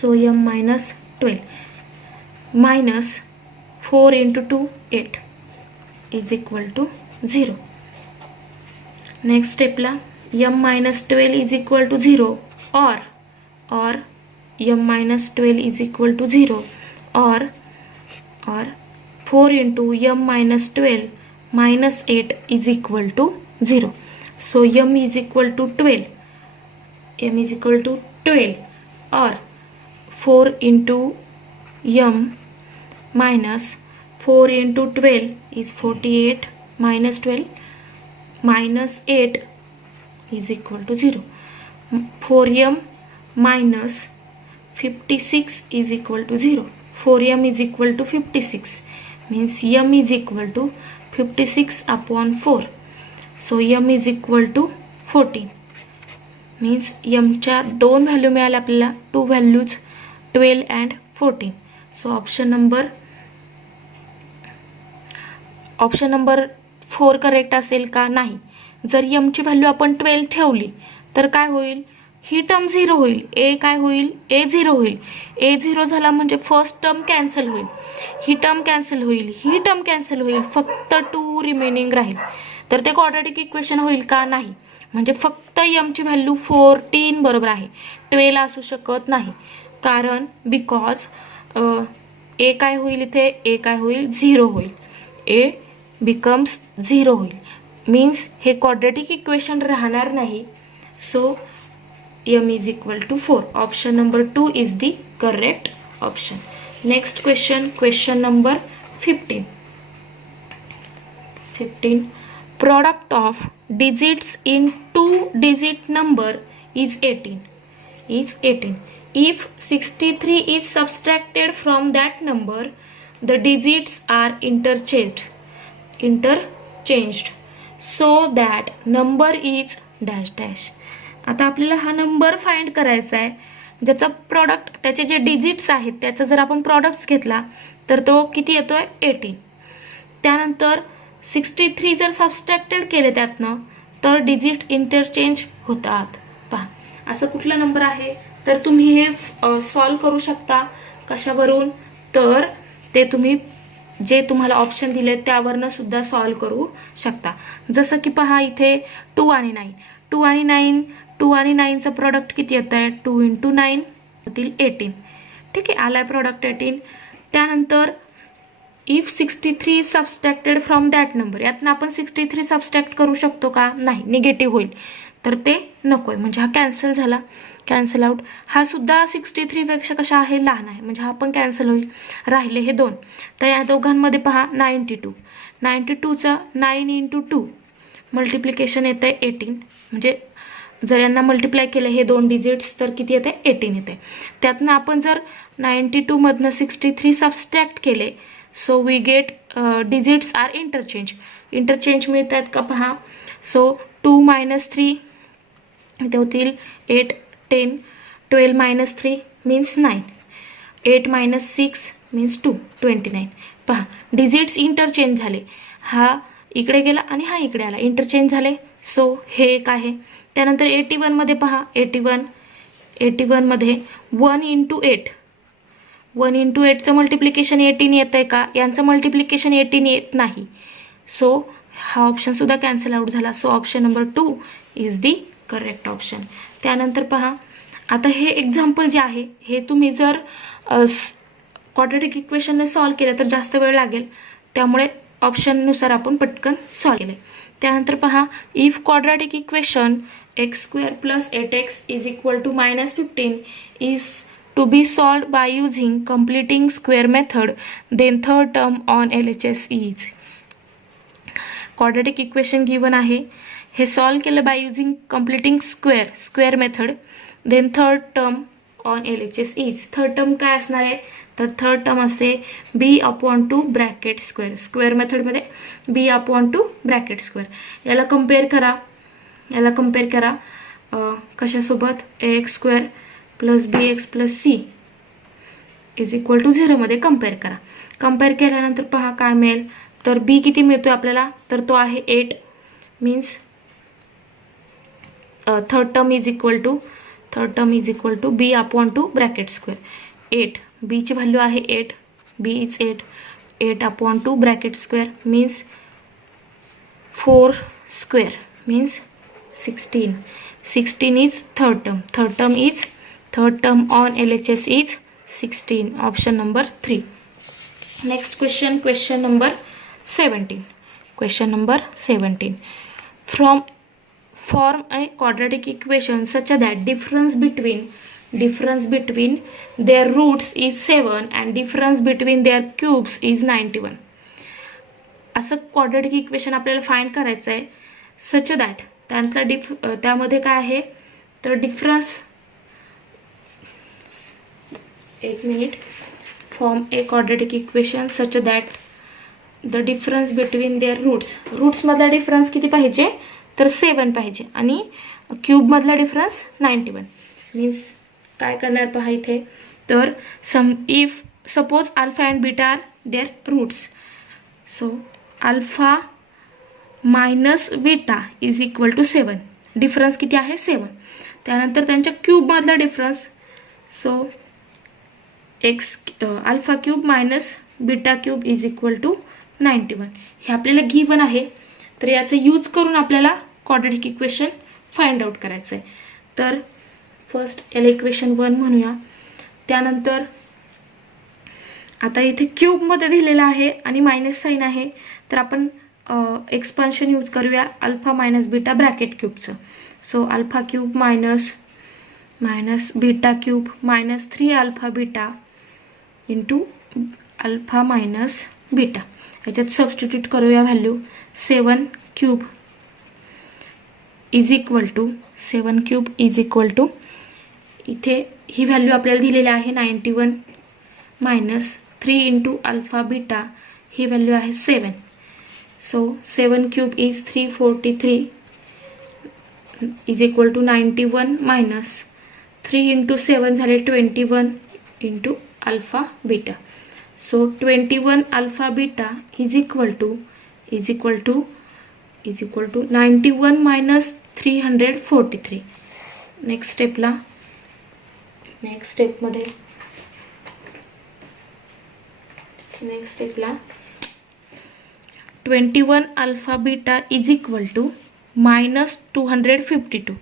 So m minus 12 minus 4 into 2 8 is equal to 0. Next स्टेपला m minus 12 is equal to 0 or m minus 12 is equal to 0 or 4 into m minus 12 minus 8 is equal to 0. So m is equal to 12. m is equal to 12 or 4 into m minus 4 into 12 is 48 minus 12 minus 8 is equal to 0. 4m minus 56 is equal to 0. 4m is equal to 56 means m is equal to 56 upon 4. So m is equal to 14 means m च्या दोन value मिळाल्या आपल्याला, 2 values 12 and 14. So option number 4 correct असेल का, नाही. जर m ची value आपण 12 ठेवली तर काय होईल, ही टर्म 0 होईल, ए काय होईल, ए 0 होईल. ए 0 झाला म्हणजे फर्स्ट टर्म कॅन्सल होईल, ही टर्म कॅन्सल होईल, ही टर्म कॅन्सल होईल, फक्त 2 रिमेनिंग राहील. तर ते क्वाड्रॅटिक इक्वेशन होईल का, नाही. म्हणजे फक्त m ची व्हॅल्यू 14 बरोबर आहे, 12 असू शकत नाही. कारण बिकॉज ए काय होईल, इथे ए काय होईल, 0 होईल, ए बिकम्स 0 होईल. मीन्स हे क्वाड्रॅटिक इक्वेशन राहणार नाही. So m is equal to 4. Option number 2 is the correct option. Next question. Question number 15. Product of digits in 2-digit number is 18. If 63 is subtracted from that number, the digits are interchanged so that number is dash dash. आता आपल्याला हा number find करायचा आहे, ज्याचा product, त्याचे जे digits आहेत त्याचा जर आपण प्रॉडक्ट्स घेतला तर तो किती येतोय 18. त्यानंतर 63 जर सबस्ट्रॅक्टेड केले त्यातनं तर डिजिट इंटरचेंज होतात. पहा असं कुठला नंबर आहे, तर तुम्ही हे सॉल्व करू शकता. कशावरून, तर ते तुम्ही जे तुम्हाला ऑप्शन दिले त्यावरनं सुद्धा सॉल्व करू शकता. जसं की पहा इथे 2 आणि 9चं प्रॉडक्ट किती येत आहे, 2 इंटू 9 होतील 18. ठीक आहे, आलाय प्रॉडक्ट 18. त्यानंतर इफ 63 सबस्ट्रॅक्टेड फ्रॉम दॅट नंबर, यातनं आपण 63 सबस्ट्रॅक्ट करू शकतो का, नाही, निगेटिव्ह होईल, तर ते नको आहे. म्हणजे हा कॅन्सल झाला, कॅन्सल आउट. हा सुद्धा 63 पेक्षा कशा आहे, लहान आहे, म्हणजे हा पण कॅन्सल होईल. राहिले हे 2. तर या दोघांमध्ये पहा 92चं 9 इंटू 2 मल्टिप्लिकेशन येतं आहे 18. म्हणजे जर यांना मल्टिप्लाय केलं हे 2 डिजिट्स तर किती येते, 18 येते. त्यातनं आपण जर 92 मधनं 63 सबस्ट्रॅक्ट केले, so we get digits are interchange मिळतात का पहा. सो 2 - 3 इथे होतील 8, 10, 12 मायनस 3 मीन्स 9, 8 मायनस 6 मीन्स 2, 29. पहा डिजिट्स इंटरचेंज झाले, हा इकडे गेला आणि हा इकडे आला, इंटरचेंज झाले. सो हे एक आहे. त्यानंतर 81मध्ये पहा, 81मध्ये 1 इंटू 8, 1 इंटू 8चं मल्टिप्लिकेशन 18 येतं आहे का? यांचं मल्टिप्लिकेशन 18 येत नाही. सो हा ऑप्शनसुद्धा कॅन्सल आउट झाला. So option number 2 is the correct option. त्यानंतर पहा, आता हे एक्झाम्पल जे आहे हे तुम्ही जर क्वाड्रॅटिक इक्वेशनने सॉल्व केलं तर जास्त वेळ लागेल, त्यामुळे ऑप्शननुसार आपण पटकन सॉल्व केले. त्यानंतर पहा, if quadratic equation x² + 8x is equal to -15 is to be solved by using completing square method, then third term on LHS is. quadratic equation given आहे, हे सॉल्व केलं by using completing square method, then third term on LHS is. Third term काय असणार आहे? तर third term असते b/2 bracket square. Square मेथडमध्ये b/2 bracket square. याला कम्पेअर करा कशासोबत? ax² + bx + c is equal to 0 मध्ये कम्पेअर करा. कम्पेअर केल्यानंतर पहा काय मिळेल, तर b किती मिळतोय आपल्याला? तर तो आहे 8, means third term is equal to b/2 bracket square. 8, b ची व्हॅल्यू आहे 8, b is 8, 8/2 bracket square means 4 square means 16. 16 is third term. Third term on LHS is 16. Option number 3. Next question, question number 17. Form a quadratic equation such that difference between their roots is 7 and difference between their cubes is 91. असं quadratic equation आपल्याला find करायचं आहे. Such that त्यानंतर त्यामध्ये काय आहे, तर difference, एक minute, form a quadratic equation such that the difference between their रूट्समधला डिफरन्स किती पाहिजे? तर 7 पाहिजे आणि क्यूबमधला डिफरन्स 91. मीन्स काय करणार पहा इथे, तर if suppose alpha and beta are their roots, so alpha minus beta is equal to 7. Difference किती आहे? 7. त्यानंतर त्यांच्या क्यूबमधला difference, so alpha cube minus beta cube is equal to 91. हे आपल्याला गिवन आहे, तर याचं यूज करून आपल्याला क्वाड्रॅटिक इक्वेशन फाइंड आउट करायचं आहे. तर फर्स्ट याला इक्वेशन 1 म्हणूया. त्यानंतर आता इथे क्यूबमध्ये दिलेलं आहे आणि मायनस साईन आहे, तर आपण एक्सपान्शन यूज करूया अल्फा मायनस बीटा ब्रॅकेट क्यूबचं. So alpha cube minus beta cube minus 3 alpha beta into alpha minus beta. याच्यात सबस्टिट्यूट करूया value. 7 cube is equal to इथे ही व्हॅल्यू आपल्याला दिलेली आहे 91 मायनस 3 इंटू अल्फा बीटा, ही व्हॅल्यू आहे 7. So 7 cube is 343 is equal to 91 minus 3 into 7 झाले 21 into alpha beta. So 21 alpha beta is equal to 91 minus 343. Next स्टेपला 21 alpha beta is equal to minus 252.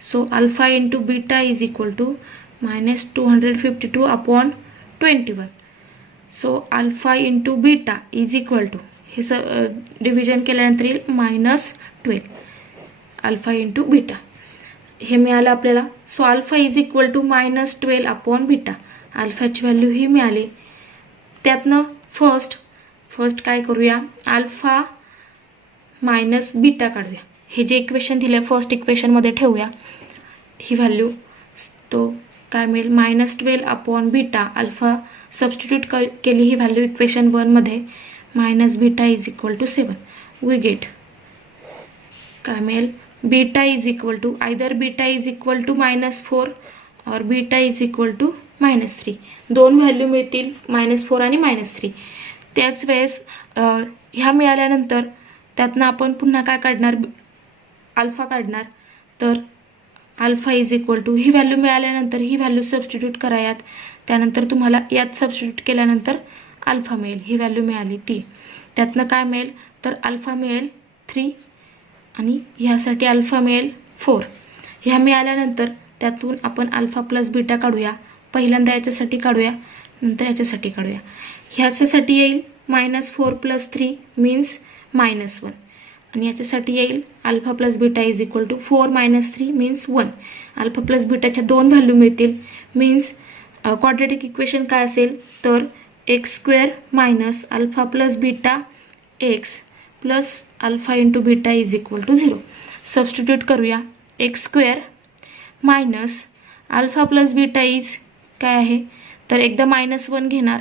So alpha into beta is equal to minus 252 upon 21. So alpha into beta is equal to, हे division केल्यानंतर येईल -12 alpha into beta, हे मिळालं आपल्याला. So alpha is equal to -12 upon beta. अल्फाची value ही मिळाली. त्यातनं फर्स्ट काय करूया, अल्फा मायनस बीटा काढूया. हे जे इक्वेशन दिलं आहे फर्स्ट इक्वेशनमध्ये ठेवूया ही व्हॅल्यू. तो काय मिळेल, -12 अपॉन बीटा. अल्फा सबस्टिट्यूट केली ही व्हॅल्यू इक्वेशन 1 मध्ये, minus beta is equal to 7. We get काय मिळेल, beta is equal to either beta is equal to -4 और बीटा इज इक्वल टू -3. दोन व्हॅल्यू मिळतील -4 आणि -3. त्याच वेळेस ह्या मिळाल्यानंतर त्यातनं आपण पुन्हा काय काढणार, अल्फा काढणार. तर अल्फा इज इक्वल टू ही व्हॅल्यू मिळाल्यानंतर ही व्हॅल्यू सबस्टिट्यूट करा यात. त्यानंतर तुम्हाला यात सबस्टिट्यूट केल्यानंतर अल्फा मिळेल, ही व्हॅल्यू मिळाली ती. त्यातनं काय मिळेल, तर अल्फा मिळेल 3 आणि ह्यासाठी अल्फा मिळेल 4. ह्या मिळाल्यानंतर त्यातून आपण अल्फा प्लस बीटा काढूया. पहिल्यांदा याच्यासाठी काढूया, नंतर याच्यासाठी काढूया. ह्याच्यासाठी येईल -4 + 3 मीन्स -1 आणि याच्यासाठी येईल alpha plus beta is equal to 4 - 3 means 1. Alpha plus बीटाच्या दोन व्हॅल्यू मिळतील मीन्स क्वाड्रॅटिक इक्वेशन काय असेल, तर x² - alpha plus beta x plus alpha into beta is equal to 0. Substitute करूया. x² - alpha plus beta is काय आहे, तर एकदा -1 घेणार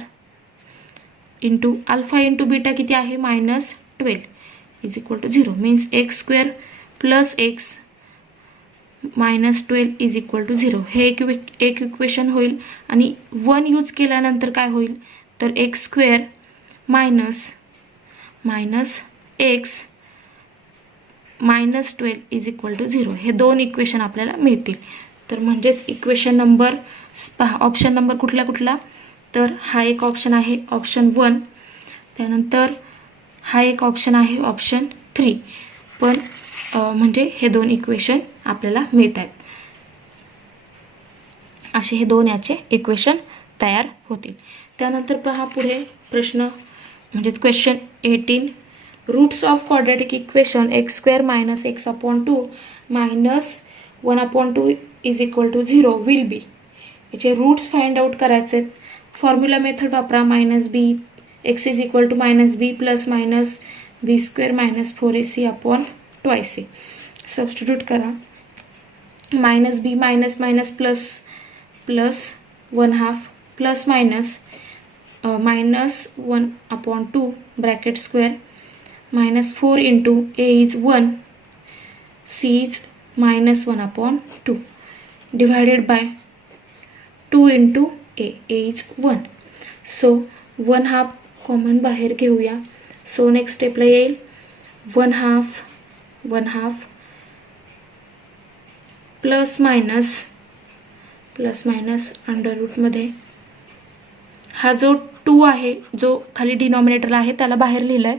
इंटू अल्फा इंटू बीटा किती आहे -12 is equal to 0 means x² plus x -12 is equal to 0. हे एक इक्वेशन होईल. आणि 1 यूज केल्यानंतर काय होईल, तर x² minus x -12 is equal to 0. हे दोन इक्वेशन आपल्याला मिळतील. तर म्हणजेच इक्वेशन नंबर ऑप्शन नंबर कुठला, तर हा एक ऑप्शन आहे ऑप्शन 1. त्यानंतर हा एक ऑप्शन आहे ऑप्शन 3. पण म्हणजे हे दोन इक्वेशन आपल्याला मिळत आहेत. असे हे दोन याचे इक्वेशन तयार होतील. त्यानंतर पहा पुढे प्रश्न म्हणजे question 18. Roots of quadratic equation x² - x/2 - 1/2 is equal to 0 will be. याचे रूट्स फाइंड आउट करायचे. फॉर्म्युला मेथड वापरा. -b x is equal to -b plus -b² - 4ac/2ac. Substitute करा. -b minus plus 1/2 plus -1/2 bracket square -4 into a is 1 c is -1/2 divided by 2 into a is 1. So 1/2 common बाहेर घेऊया. So next स्टेपला येईल 1/2 plus minus under रूटमध्ये हा जो 2 आहे जो खाली डिनॉमिनेटरला आहे त्याला बाहेर लिहिलं आहे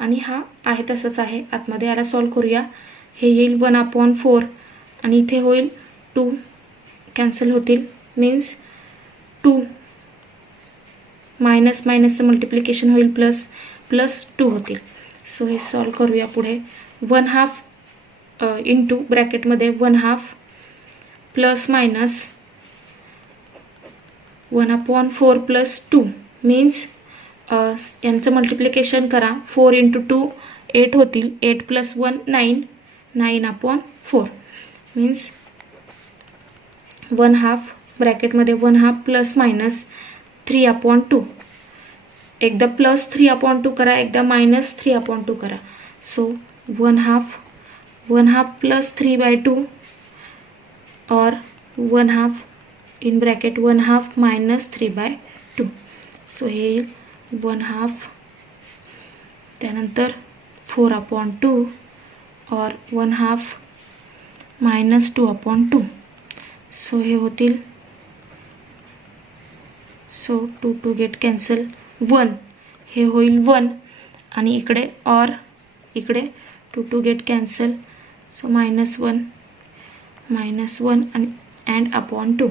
आणि हा आहे तसंच आहे आतमध्ये. याला सॉल्व करूया. हे येईल 1/4 आणि इथे होईल 2 कॅन्सल होतील मीन्स 2 मायनसचं मल्टिप्लिकेशन होईल प्लस 2 होतील. सो हे सॉल्व करूया पुढे. 1/2 इंटू ब्रॅकेटमध्ये 1/2 प्लस मायनस 1/4 प्लस 2 मीन्स यांचं मल्टिप्लिकेशन करा. 4 इंटू 2 8 होतील. 8 प्लस 1 9/4 मीन्स 1/2 ब्रॅकेटमध्ये 1/2 प्लस मायनस 3/2. एकदा प्लस 3/2 करा, एकदा मायनस 3/2 करा. सो 1/2 प्लस 3/2 और 1/2 इन ब्रॅकेट 1/2 मायनस 3/2. सो हे येईल 1/2 त्यानंतर 4/2 और 1/2 मायनस 2/2. सो हे होतील. सो 2 गेट कॅन्सल 1 हे होईल 1 आणि इकडे और इकडे 2 गेट कॅन्सल. सो -1 आणि अँड/2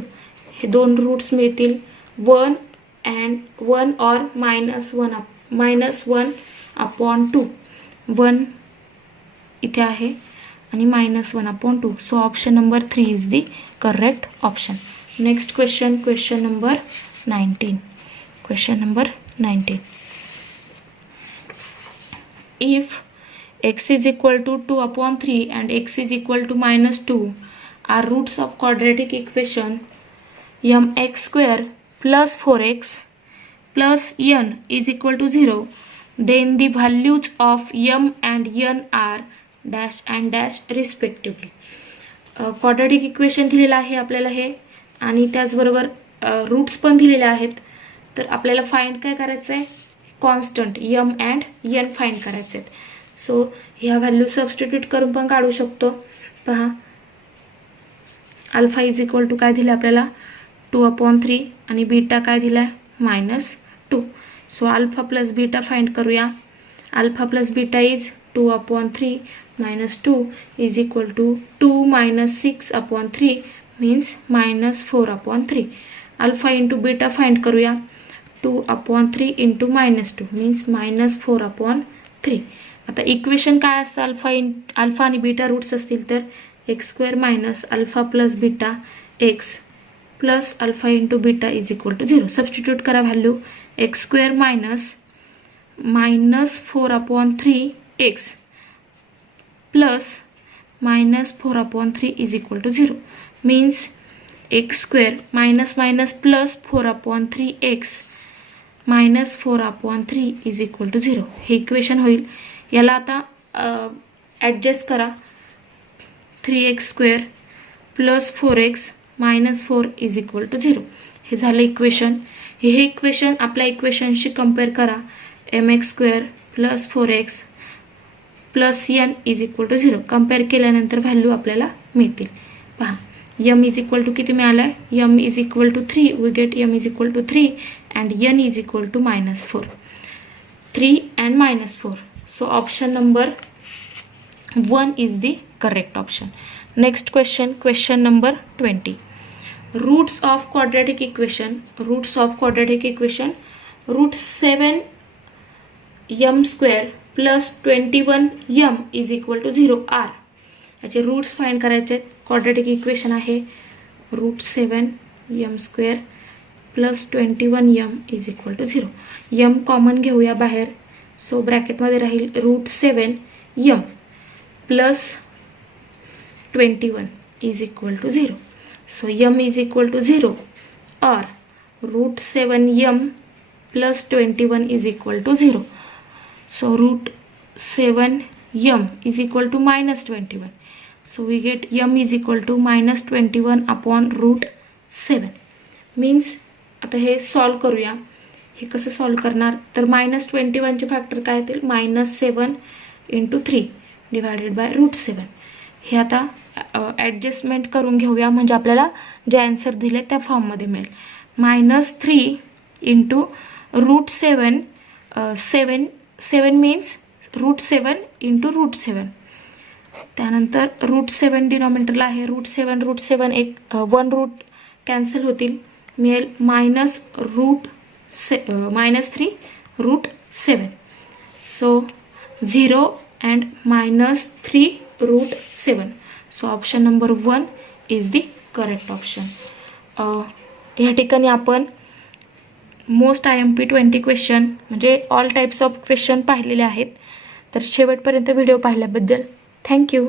हे दोन रूट्स मिळतील. 1 और -1/2 1 इथे आहे आणि -1/2. So option number 3 is the correct option. Next question number 19. Question number 19. If x is equal to 2/3 and x is equal to -2 are roots of quadratic equation mx² plus 4x plus n is equal to 0, then the values of m and n are dash and dash respectively. Quadratic equation दिलेलं आहे आपल्याला हे, आणि त्याचबरोबर roots पण दिलेले आहेत. तर आपल्याला फाइंड काय करायचं आहे, constant m and n find करायचे आहेत. सो ह्या व्हॅल्यू सबस्टिट्यूट करून पण काढू शकतो. पहा, अल्फा इज इक्वल टू काय दिलं आपल्याला 2/3 आणि बीटा काय दिला आहे -2. So alpha plus beta find करूया. Alpha plus beta is 2/3 -2 is equal to 2 - 6/3 means -4/3. Alpha into beta find करूया. 2/3 इंटू -2 मीन्स -4/3. आता इक्वेशन काय असतं, अल्फा आणि बीटा रूट्स असतील तर x² minus alpha plus beta x plus alpha into beta is equal to 0. Substitute करा value. x² minus -4/3 x plus -4/3 is equal to 0 means x² minus minus plus 4/3 x -4/3 is equal to 0. हे equation होईल. याला आता adjust करा. 3x² plus 4x minus 4 is equal to 0. हे झालं equation. हे equation आपल्या इक्वेशनशी कम्पेअर करा. mx² plus 4x plus n is equal to 0. Compare केल्यानंतर व्हॅल्यू आपल्याला मिळतील. पहा, m इज इक्वल टू किती मिळालं आहे, m is equal to 3. We get m is equal to 3 and n is equal to -4. 3 and -4. So option number 1 is the correct option. Next question, question number 20. Roots of quadratic equation. Root 7 m square plus 21 m is equal to 0 are. याचे roots फाइंड करायचे. क्वाड्रॅटिक इक्वेशन आहे. Root 7 m square plus 21 m is equal to 0. m common घेऊया बाहेर. So ब्रॅकेटमध्ये राहील root 7 m plus 21 is equal to 0. So m is equal to 0 और root 7 m plus 21 is equal to 0. So root 7 m is equal to -21. So we get m is equal to -21 upon route 7 means. आता हे solve करूया. हे कसं solve करणार, तर -21चे factor काय येतील, -7 इंटू 3 डिवायडेड बाय रूट 7. हे आता ॲडजस्टमेंट करून घेऊया म्हणजे आपल्याला जे आन्सर दिले त्या फॉर्ममध्ये मिळेल. -3 into root 7 7 means root 7 into root 7. त्यानंतर रूट 7 डिनॉमिनेटरला आहे. रूट 7 एक 1 रूट कॅन्सल होतील. मिळेल -3 route 7. So 0 and -3 root 7. So option number 1 is the correct option. या ठिकाणी आपण मोस्ट IMP 20 क्वेश्चन म्हणजे ऑल टाइप्स ऑफ क्वेश्चन पाहिलेले आहेत. तर शेवटपर्यंत व्हिडिओ पाहिल्याबद्दल थँक्यू.